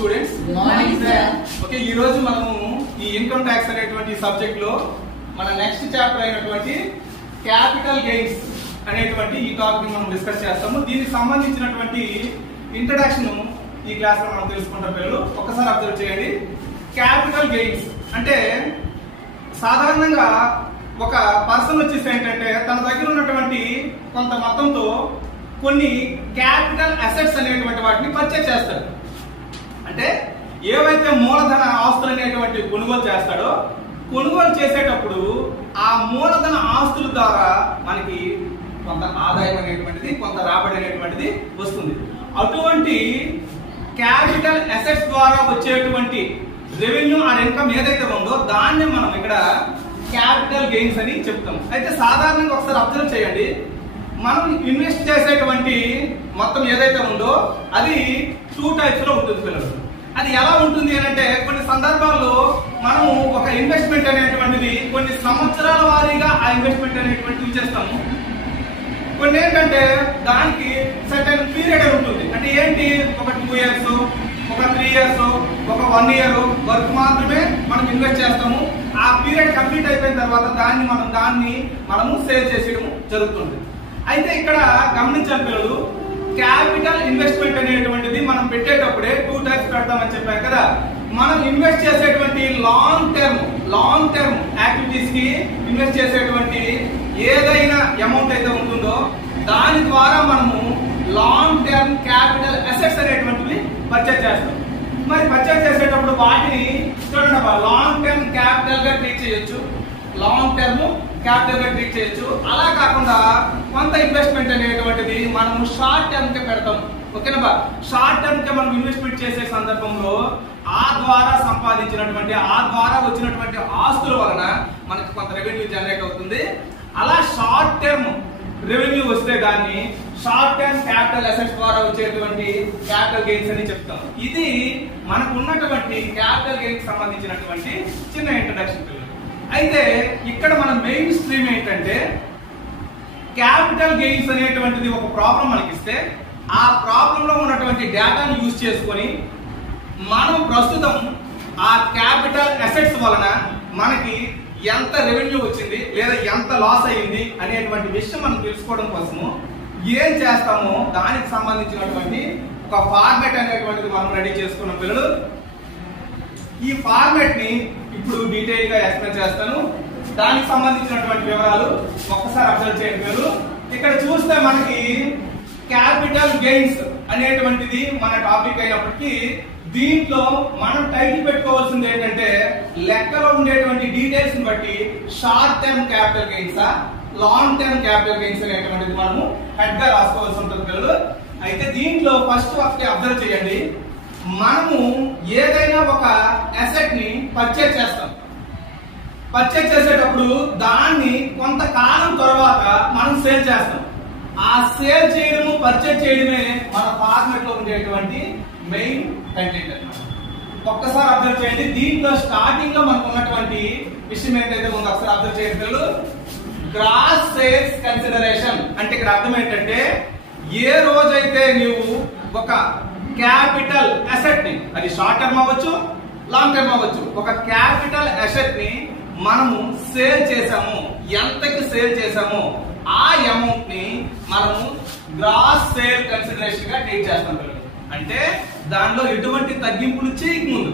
Students. Morning sir. Okay, ఈ రోజు మనము ఈ ఇన్కమ్ ట్యాక్స్ అనేటువంటి సబ్జెక్ట్ లో మన నెక్స్ట్ చాప్టర్ అయినటువంటి క్యాపిటల్ గెయిన్స్ అనేటువంటి ఈ టాపిక్ మనం డిస్కస్ చేస్తాము. దీనికి సంబంధించినటువంటి ఇంట్రడక్షన్ ఈ క్లాస్ లో మనం తెలుసుకుంటాం. పిల్లలు ఒక్కసారి అబ్జర్వ్ చేయండి. క్యాపిటల్ గెయిన్స్ అంటే సాధారణంగా ఒక పర్సన్ వచ్చేసి ఏంటంటే తన దగ్గర ఉన్నటువంటి కొంత మొత్తంతో కొన్ని క్యాపిటల్ అసెట్స్ అనేటువంటి వాటిని పర్చేజ్ చేస్తాడు. అంటే ఏవైతే మూలధన ఆస్తులు అనేటువంటి కొనుగోలు చేస్తాడో, కొనుగోలు చేసేటప్పుడు ఆ మూలధన ఆస్తుల ద్వారా మనకి కొంత ఆదాయం అనేటువంటిది, కొంత రాబడి అనేటువంటిది వస్తుంది. అటువంటి క్యాపిటల్ అసెట్స్ ద్వారా వచ్చేటువంటి రెవెన్యూ ఆర్ ఇన్కమ్ ఏదైతే ఉందో దాన్ని మనం ఇక్కడ క్యాపిటల్ గెయిన్స్ అని చెప్తాం. అయితే సాధారణంగా ఒకసారి అబ్జర్వ్ చేయండి, మనం ఇన్వెస్ట్ చేసేటువంటి మొత్తం ఏదైతే ఉందో అది 2 టైప్స్ లో ఉంటుంది పిల్లలు. అది ఎలా ఉంటుంది అంటే కొన్ని సందర్భాల్లో మనము ఒక ఇన్వెస్ట్మెంట్ అనేటువంటిది కొన్ని సంవత్సరాల వారీగా ఆ ఇన్వెస్ట్మెంట్ అనేటువంటిది చేస్తాము. కొన్ని ఏంటంటే దానికి సర్టెన్ పీరియడ్ ఉంటుంది. అంటే ఏంటి, ఒక 2 years, ఒక 3 years, ఒక 1 year వరకు మాత్రమే మనం ఇన్వెస్ట్ చేస్తాము. ఆ పీరియడ్ కంప్లీట్ అయిపోయిన తర్వాత దాన్ని మనము సేల్ చేసేయడం జరుగుతుంది. అయితే ఇక్కడ గమనించాలి పిల్లలు, క్యాపిటల్ ఇన్వెస్ట్మెంట్ అనేటువంటిది మనం పెట్టేటప్పుడే 2 టైప్స్ పెడతామని చెప్పారు కదా. మనం ఇన్వెస్ట్ చేసేటువంటి లాంగ్ టర్మ్ యాక్టివిటీస్ కి ఇన్వెస్ట్ చేసేటువంటి ఏదైనా అమౌంట్ అయితే ఉంటుందో దాని ద్వారా మనము లాంగ్ టర్మ్ క్యాపిటల్ అసెట్స్ అనేటువంటివి పర్చేజ్ చేస్తాం. మరి పర్చేజ్ చేసేటప్పుడు వాటిని చూడండి, లాంగ్ టర్మ్ క్యాపిటల్ గా ట్రీట్ చేయొచ్చు, అలా కాకుండా కొంత ఇన్వెస్ట్మెంట్ అనేటువంటిది మనము షార్ట్ టర్మ్ కి పెడతాం. ఓకేనా, షార్ట్ టర్మ్ కి మనం ఇన్వెస్ట్మెంట్ చేసే సందర్భంలో ఆ ద్వారా వచ్చినటువంటి ఆస్తుల వలన మనకి కొంత రెవెన్యూ జనరేట్ అవుతుంది. అలా షార్ట్ టర్మ్ రెవెన్యూ వస్తే దాన్ని షార్ట్ టర్మ్ క్యాపిటల్ అసెట్స్ ద్వారా వచ్చేటువంటి క్యాపిటల్ గెయిన్స్ అని చెప్తాం. ఇది మనకు ఉన్నటువంటి క్యాపిటల్ గెయిన్స్ సంబంధించినటువంటి చిన్న ఇంట్రడక్షన్ పిల్లలు. అయితే ఇక్కడ మన మెయిన్ స్ట్రీమ్ ఏంటంటే క్యాపిటల్ గెయిన్స్ అనేటువంటిది ఒక ప్రాబ్లం మనకి ఇస్తే ఆ ప్రాబ్లం లో ఉన్నటువంటి డేటాను యూజ్ చేసుకొని మనం ప్రస్తుతం ఆ క్యాపిటల్ అసెట్స్ వలన మనకి ఎంత రెవెన్యూ వచ్చింది లేదా ఎంత లాస్ అయ్యింది అనేటువంటి విషయం మనం తెలుసుకోవడం కోసము ఏం చేస్తామో దానికి సంబంధించినటువంటి ఒక ఫార్మాట్ అనేటువంటిది మనం రెడీ చేసుకున్నాం పిల్లలు. ఈ ఫార్మాట్ ని ఇప్పుడు డీటెయిల్ గా ఎక్స్ప్లెయిన్ చేస్తాను. దానికి సంబంధించినటువంటి వివరాలు ఒక్కసారి అబ్జర్వ్ చేయండి పిల్లలు. ఇక్కడ చూస్తే మనకి క్యాపిటల్ గెయిన్స్ అనేటువంటిది మన టాపిక్ అయినప్పటికీ దీంట్లో మనం టైటిల్ పెట్టుకోవాల్సింది ఏంటంటే లెక్కలో ఉండేటువంటి డీటెయిల్స్ ని బట్టి short term capital gains, long term capital gains అనేటువంటిది మనము హెడ్ గా రాసుకోవాల్సి ఉంటుంది పిల్లలు. అయితే దీంట్లో ఫస్ట్ ఒకటి అబ్జర్వ్ చేయండి, మనము ఏదైనా ఒక అసెట్ ని పర్చేజ్ చేస్తాం. పర్చేజ్ చేసేటప్పుడు దాన్ని కొంతకాలం తర్వాత మనం సేల్ చేస్తాం. ఆ సేల్ చేయడము పర్చేజ్ చేయడమే మన ఫార్మాట్ లో ఉండేటువంటి మెయిన్ కంటెంట్ అన్నమాట. ఒక్కసారి అబ్జర్వ్ చేయండి, దీంట్లో స్టార్టింగ్ లో మనకు ఉన్నటువంటి విషయం ఏంటైతే ఉందో ఒకసారి అబ్జర్వ్ చేయండి. గ్రాస్ సేల్స్ కన్సిడరేషన్ అంటే ఇక్కడ అర్థం ఏంటంటే ఏ రోజైతే నీవు ఒక క్యాపిటల్ అసెట్ ని, అది షార్ట్ టర్మ్ అవ్వచ్చు, లాంగ్ టర్మ్ అవ్వచ్చు, ఒక క్యాపిటల్ అసెట్ ని మనము సేల్ చేసాము, ఎంతకి సేల్ చేసాము ఆ అమౌంట్ ని మనము గ్రాస్ సేల్ కన్సిడరేషన్ గా ట్రీట్ చేస్తాం. అంటే దానిలో ఎటువంటి తగ్గింపులు చేయకముందు.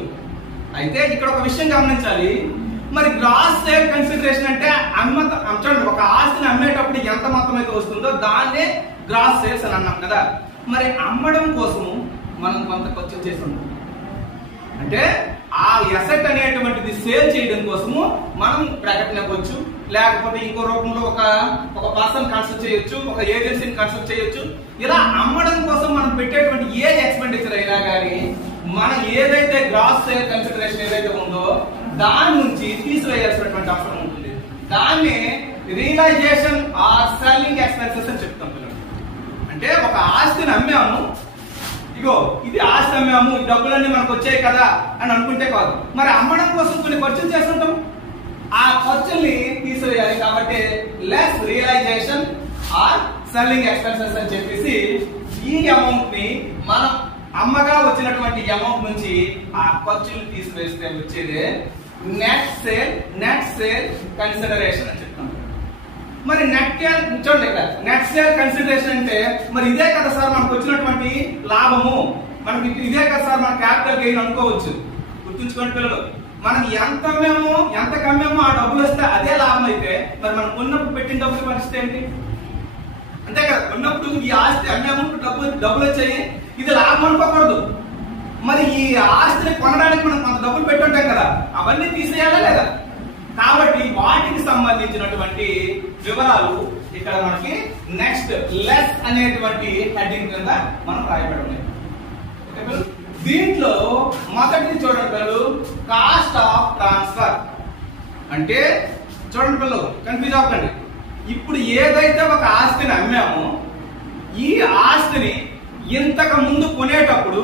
అయితే ఇక్కడ ఒక విషయం గమనించాలి, మరి గ్రాస్ సేల్ కన్సిడరేషన్ అంటే చూడండి, ఒక ఆస్తిని అమ్మేటప్పుడు ఎంత మొత్తం అయితే వస్తుందో దాన్నే గ్రాస్ సేల్స్ అని అన్నాం కదా. మరి అమ్మడం కోసం మనం కొంత ఖర్చు చేస్తాం. అంటే ఆ అసెట్ అనేటువంటిది సేల్ చేయడం కోసము మనం ప్రకటన ఇవ్వచ్చు, లేకపోతే ఇంకో రూపంలో ఒక పర్సన్ కన్సల్ట్ చేయొచ్చు, ఒక ఏజెన్సీని కన్సల్ట్ చేయొచ్చు. ఇలా అమ్మడం కోసం మనం పెట్టేటువంటి ఏ ఎక్స్పెండిచర్ అయినా కానీ మనం ఏదైతే గ్రాస్ సేల్ కన్సిడరేషన్ ఏదైతే ఉందో దాని నుంచి తీసివేయాల్సినటువంటి అవసరం ఉంటుంది. దాన్ని రియలైజేషన్ ఆర్ సెల్లింగ్ ఎక్స్పెన్సెస్ అని చెప్తాం పిల్లలు. అంటే ఒక ఆస్తిని అమ్మాము, ఇగో ఇది ఆస్తి అమ్మాము, ఈ డబ్బులన్నీ మనకు వచ్చాయి కదా అని అనుకుంటే కాదు. మరి అమ్మడం కోసం కొన్ని ఖర్చులు చేస్తుంటాం, ఆ ఖర్చుల్ని తీసివేయాలి. కాబట్టి less realisation or selling expenses అని చెప్పేసి ఈ అమౌంట్ ని మనం అమ్మగా వచ్చినటువంటి అమౌంట్ నుంచి ఆ ఖర్చులు తీసివేస్తే వచ్చేదే నెట్ సేల్ కన్సిడరేషన్ అని చెప్తాం. మరి చూడండి ఇక్కడ నెట్ సేల్ కన్సిడరేషన్ అంటే మరి ఇదే కదా సార్ మనకు వచ్చినటువంటి లాభము, మనకి ఇదే కదా సార్ మన క్యాపిటల్ గెయిన్ అనుకోవచ్చు. గుర్తుంచుకోండి పిల్లలు, మనం ఎంత కమ్మేమో ఆ డబ్బులు వస్తే అదే లాభం అయితే మరి మనం కొన్నప్పుడు పెట్టిన డబ్బులు పరిస్థితి ఏంటి? అంతే కదా, కొన్నప్పుడు ఈ ఆస్తి అమ్మేమో డబ్బులు వచ్చాయి, ఇది లాభం అనుకోకూడదు. మరి ఈ ఆస్తిని కొనడానికి మనం కొంత డబ్బులు పెట్టుంటాం కదా, అవన్నీ తీసేయాలా లేదా? కాబట్టి వాటికి సంబంధించినటువంటి వివరాలు ఇక్కడ మనకి నెక్స్ట్ లెస్ అనేటువంటి హెడ్డింగ్ కింద మనం రాయబడి ఉన్నాయి. దీంట్లో మొదటిది చూడండి పిల్లలు, కాస్ట్ ఆఫ్ ట్రాన్స్ఫర్. అంటే చూడండి పిల్లలు, కన్ఫ్యూజ్ అవ్వకండి. ఇప్పుడు ఏదైతే ఒక ఆస్తిని అమ్మామో ఈ ఆస్తిని ఇంతకు ముందు కొనేటప్పుడు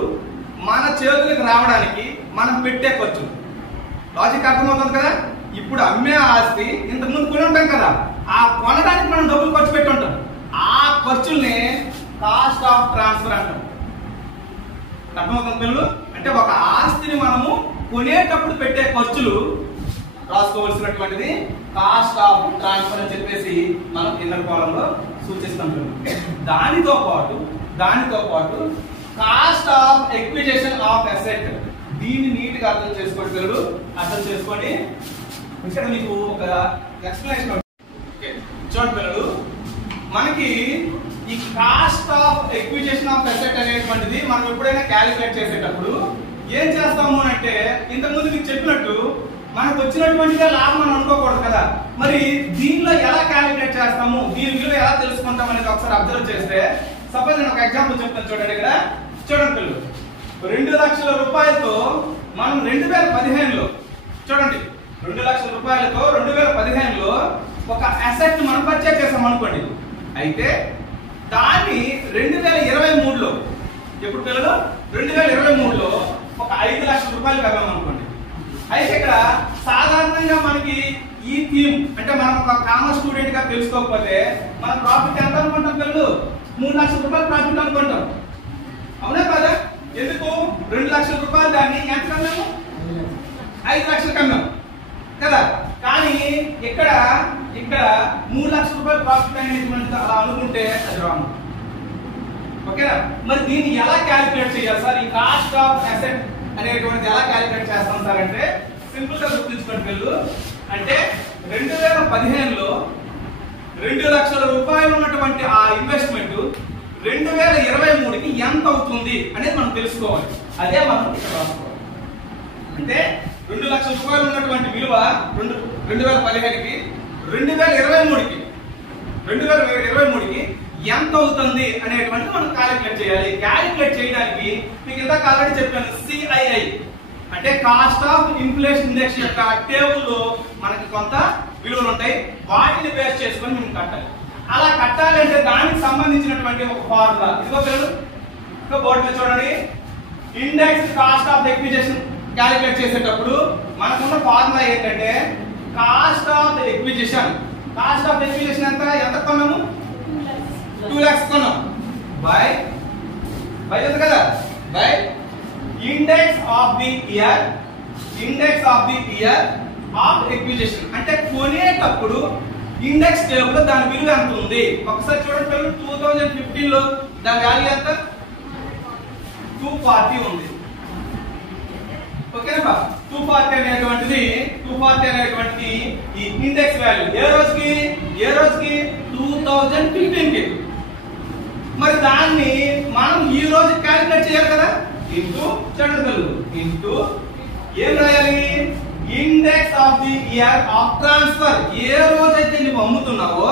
మన చేతులకు రావడానికి మనం పెట్టే ఖర్చు. లాజిక్ అర్థమవుతుంది కదా? ఇప్పుడు అమ్మే ఆస్తి ఇంతకు ముందు కొని ఉంటాం కదా, ఆ కొనడానికి మనం డబ్బులు ఖర్చు పెట్టి ఉంటాం. ఆ ఖర్చుల్ని కాస్ట్ ఆఫ్ ట్రాన్స్ఫర్ అంటాం. అర్థమవుతుంది పిల్లలు? అంటే ఒక ఆస్తిని మనము కొనేటప్పుడు పెట్టే ఖర్చులు రాసుకోవలసినటువంటిది కాస్ట్ ఆఫ్ ట్రాన్స్ఫర్ అని చెప్పేసి మనం కింద కాలంలో సూచిస్తాం. దానితో పాటు cost of acquisition of asset, దీన్ని నీట్ గా అర్థం చేసుకోండి పిల్లలు. అర్థం చేసుకొని ఇక్కడ మీకు ఒక ఎక్స్ప్లెనేషన్. చూడండి పిల్లలు, మనకి ఈ cost of acquisition of asset అనేటువంటిది మనం ఎప్పుడైనా క్యాలిక్యులేట్ చేసేటప్పుడు ఏం చేస్తాము అంటే, ఇంతకుముందు మీకు చెప్పినట్టు మనకు వచ్చినటువంటిగా లాభం మనం అనుకోకూడదు కదా. మరి దీనిలో ఎలా క్యాలిక్యులేట్ చేస్తాము, దీని విలువ ఎలా తెలుసుకుంటాం అనేది ఒకసారి అబ్జర్వ్ చేస్తే, సపోజ్ నేను ఒక ఎగ్జాంపుల్ చెప్తాను. చూడండి ఇక్కడ, చూడండి పిల్లలు, 2 లక్షల రూపాయలతో మనం 2015లో చూడండి 2 లక్షల రూపాయలతో 2015లో ఒక అసెట్ మనం పర్చేజ్ చేసాం అనుకోండి. అయితే దాన్ని 2023లో, ఎప్పుడు పిల్లలు 2023లో ఒక 5 లక్షల రూపాయలు కట్టాం అనుకోండి. అయితే ఇక్కడ సాధారణంగా మనకి ఈ థీమ్ అంటే మనం ఒక కామర్స్ స్టూడెంట్ గా తెలుసుకోకపోతే మన ప్రాఫిట్ ఎంత అనుకుంటాం పిల్లలు? 3 లక్షల రూపాయలు ప్రాఫిట్ అనుకుంటాం. అవునా కదా? ఎందుకు 2 లక్షల రూపాయలు దాన్ని ఎంత కమ్మాము? 5 లక్షలు కమ్మాము కదా. కానీ ఇక్కడ 3 లక్షల రూపాయలు ప్రాఫిట్ అనేది అలా అనుకుంటే అది రాంగ్. ఓకేనా? మరి దీన్ని ఎలా క్యాలిక్యులేట్ చేయాలి సార్? ఈ కాస్ట్ ఆఫ్ అసెట్ అనేటువంటిది ఎలా క్యాలిక్యులేట్ చేస్తాం సార్ అంటే, సింపుల్ గా గుర్తుంచుకోండి పిల్లలు. అంటే 2015లో 2 లక్షల రూపాయలు ఉన్నటువంటి ఆ ఇన్వెస్ట్మెంట్ 2023కి ఎంత అవుతుంది అనేది మనం తెలుసుకోవాలి. అదే మనం ఇక్కడ రాసుకోవాలి. అంటే 2 లక్షల రూపాయలు ఉన్నటువంటి విలువ 2015కి 2023కి ఎంత అవుతుంది అనేటువంటి మనం క్యాలిక్యులేట్ చేయాలి. క్యాలిక్యులేట్ చేయడానికి మీకు ఇందాక ఆల్రెడీ చెప్పాను, CII అంటే కాస్ట్ ఆఫ్ ఇన్ఫ్లేషన్ ఇండెక్స్ యొక్క టేబుల్లో మనకి కొంత విలువలు ఉంటాయి. వాటిని బేస్ చేసుకొని మనం కట్టాలి. అలా కట్టాలి అంటే దానికి సంబంధించినటువంటి ఒక ఫార్ములా ఇదిగో పిల్లలు, బోర్డు మీద చూడండి. Index cost of acquisition calculate చేసేటప్పుడు మనకున్న ఫార్ములా ఏంటంటే, కాస్ట్ ఆఫ్ ఎక్విజిషన్ ఎంత కొన్నాము? 2 lakhs కొన్నాం బై ఎంత కదా, by index of the year of acquisition. అంటే కొనేటప్పుడు ఇండెక్స్ టేబుల్ లో దాని విలువ ఎంత ఉంది ఒకసారి చూడండి పిల్లలు. 2015లో దాని వాల్యూ ఎంత? 240 ఉంది. ఓకేనా? 240 అనేటువంటిది ఈ ఇండెక్స్ వాల్యూ ఏ రోజుకి 2015కి. మరి దాన్ని మనం ఈ రోజు క్యాలిక్యులేట్ చేయాలి కదా, ఇంటూ చూడండి ఇంటూ ఏం రాయాలి? Index of the year of transfer. ఏ రోజైతే నువ్వు అమ్ముతున్నావో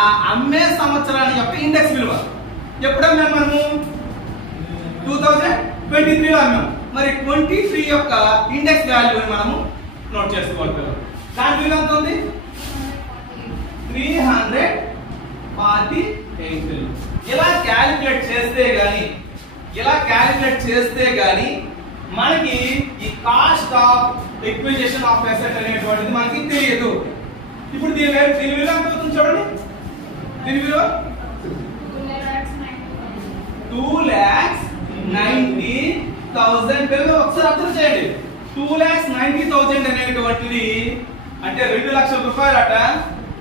ఆ అమ్మే సంవత్సరాన్ని యొక్క ఇండెక్స్ విలువ. ఎప్పుడు అమ్మాము మనము? 2023లో అమ్మాము. మరి 23 యొక్క ఇండెక్స్ వాల్యూని మనము నోట్ చేసుకోవాలి. దాని విలువ ఎంత ఉంది? 348. ఇలా క్యాలిక్యులేట్ చేస్తే గాని మనకి ఈ cost of acquisition of asset అనేటువంటిది మనకి తెలియదు. ఇప్పుడు దీని విలువ ఎంత అవుతుంది చూడండి. దీని విలువ 2,90,000 2,90,000 పిల్లలు ఒకసారి అర్థం చేయండి. 2,90,000 అనేటువంటిది అంటే 2 లక్షల రూపాయలు అట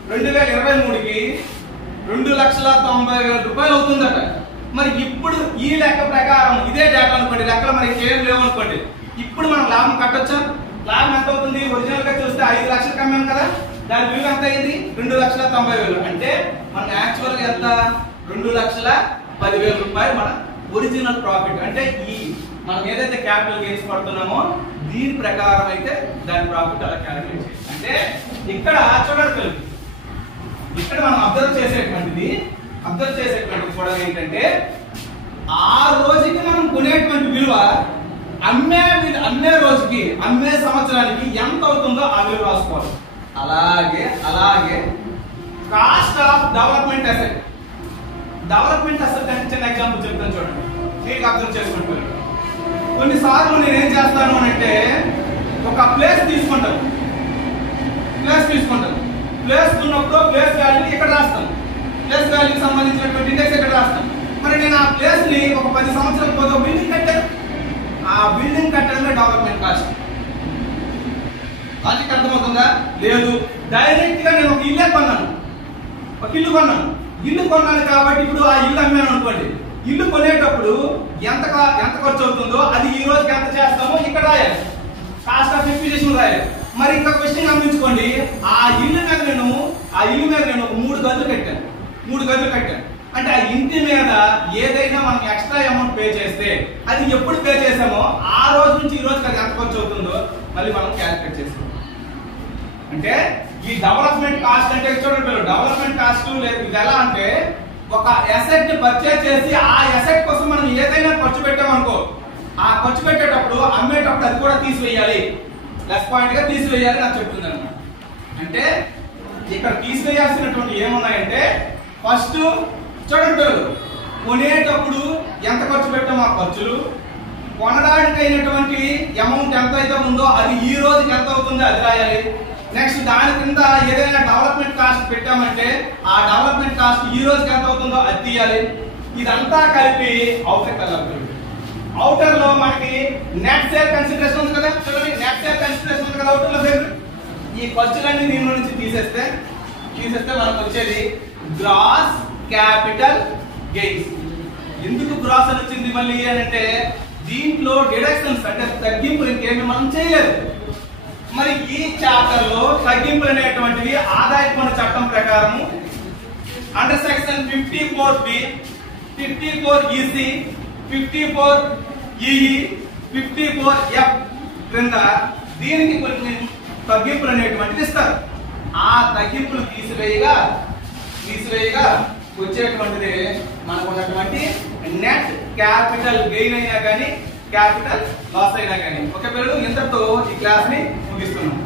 2023కి 2,90,000 రూపాయలు అవుతుందట. మరి ఇప్పుడు ఈ లెక్క ప్రకారం ఇదే డేటా అనుకోండి, లెక్కలు మనకి ఏం లేవు అనుకోండి, ఇప్పుడు మనం లాభం కట్టొచ్చా? లాభం ఎంత అవుతుంది? ఒరిజినల్ గా చూస్తే 5 లక్షలకు అమ్మాం కదా, దాని విలువ ఎంత అయింది? 2,90,000. అంటే మన యాక్చువల్ గా ఎంత? 2,10,000 రూపాయలు మన ఒరిజినల్ ప్రాఫిట్. అంటే ఈ మనం ఏదైతే క్యాపిటల్ గెయిన్స్ పడుతున్నామో దీని ప్రకారం అయితే దాని ప్రాఫిట్ అలా క్యాలిక్యులేట్ చేయాలి. అంటే ఇక్కడ చూడండి, ఇక్కడ మనం అబ్జర్వ్ చేసేటువంటిది కూడా ఏంటంటే ఆ రోజుకి మనం కొనేటువంటి విలువ అమ్మే రోజుకి అమ్మే సంవత్సరానికి ఎంత అవుతుందో ఆ విలువ రాసుకోవాలి. అలాగే కాస్ట్ ఆఫ్ డెవలప్మెంట్ అసెట్ అంటే చిన్న ఎగ్జాంపుల్ చెప్తాను చూడండి, మీకు అర్థం చేసుకుంటారు. కొన్నిసార్లు నేను ఏం చేస్తాను అంటే ఒక ప్లేస్ తీసుకుంటాను. ప్లేస్ ఉన్నప్పుడు ప్లేస్ వాల్యూ ఇక్కడ రాస్తాం, ప్లేస్ వాల్యూకి సంబంధించినటువంటి ఇండెక్స్ ఇక్కడ రాస్తాం. మరి నేను ఆ ప్లేస్ ని ఒక 10 సంవత్సరాల పోతే బిల్డింగ్ కట్టాను, ఆ బిల్డింగ్ కట్టడమే డెవలప్మెంట్ కాస్ట్. లాజిక్ అర్థమవుతుందా? లేదు. డైరెక్ట్ గా నేను ఒక ఇల్లు కొన్నాను కాబట్టి ఇప్పుడు ఆ ఇల్లు అమ్మాను అనుకోండి, ఇల్లు కొనేటప్పుడు ఎంత ఖర్చు అవుతుందో అది ఈ రోజుకి ఎంత చేస్తామో ఇక్కడ రాయాలి, కాస్ట్ ఆఫ్ ఎక్విజిషన్ రాయాలి. మరి ఇంకా క్వశ్చన్ గమనించుకోండి, ఆ ఇల్లు మీద నేను ఒక 3 గదులు కట్టాను. అంటే ఆ ఇంటి మీద ఏదైనా మనం ఎక్స్ట్రా అమౌంట్ పే చేస్తే అది ఎప్పుడు పే చేసామో ఆ రోజు నుంచి ఈ రోజుకి అది ఎంత ఖర్చు అవుతుందో మళ్ళీ మనం క్యాలిక్యులేట్ చేస్తాం. అంటే ఈ డెవలప్మెంట్ కాస్ట్ అంటే చూడండి, డెవలప్మెంట్ కాస్ట్ లేదు. ఇది ఎలా అంటే ఒక అసెట్ ని పర్చేజ్ చేసి ఆ అసెట్ కోసం మనం ఏదైనా ఖర్చు పెట్టామనుకో, ఆ ఖర్చు పెట్టేటప్పుడు అమ్మేటప్పుడు అది కూడా తీసివేయాలి, ప్లస్ పాయింట్ గా తీసివేయాలి నాకు చెప్తుంది అన్నమాట. అంటే ఇక్కడ తీసివేయాల్సినటువంటి ఏమున్నాయంటే ఫస్ట్ చూడండి, కొనేటప్పుడు ఎంత ఖర్చు పెట్టామో ఆ ఖర్చులు, కొనడానికి అయినటువంటి అమౌంట్ ఎంత అయితే ఉందో అది ఈ రోజుకి ఎంత అవుతుందో అది రాయాలి. నెక్స్ట్ దాని కింద ఏదైనా డెవలప్మెంట్ కాస్ట్ పెట్టామంటే ఆ డెవలప్మెంట్ కాస్ట్ ఈ రోజుకి ఎంత అవుతుందో అది తీయాలి. ఇదంతా కలిపి అవుటర్ లో మనకి నెట్ సేల్ కన్సిడరేషన్ ఉంది కదా, చూడండి నెట్ సేల్ కన్సిడరేషన్ ఉంది కదా అవుటర్ లో. ఈ ఖర్చులన్నీ దీని నుంచి తీసేస్తే మనకు వచ్చేది గ్రాస్ క్యాపిటల్ గెయిన్స్. ఎందుకు గ్రాస్ అని వచ్చింది మళ్ళీ అంటే దీంట్లో డిడక్షన్స్ అంటే తగ్గింపులు ఇంకేమి మనం చేయలేదు. మరి ఈ చాప్టర్ లో తగ్గింపులు అనేటువంటివి ఆదాయ పన్ను చట్టం ప్రకారం under section 54B, 54EC, 54EE, 54F క్రింద దీనికి కొన్ని తగ్గింపులు అనేటువంటివి ఇస్తారు. ఆ తగ్గింపులు తీసివేయగా వచ్చేటువంటిది మనకు ఉన్నటువంటి నెట్ క్యాపిటల్ గెయిన్ అయినా కానీ క్యాపిటల్ లాస్ అయినా కానీ. ఓకే పిల్లలు, ఇంతతో ఈ క్లాస్ ని ముగిస్తున్నాం.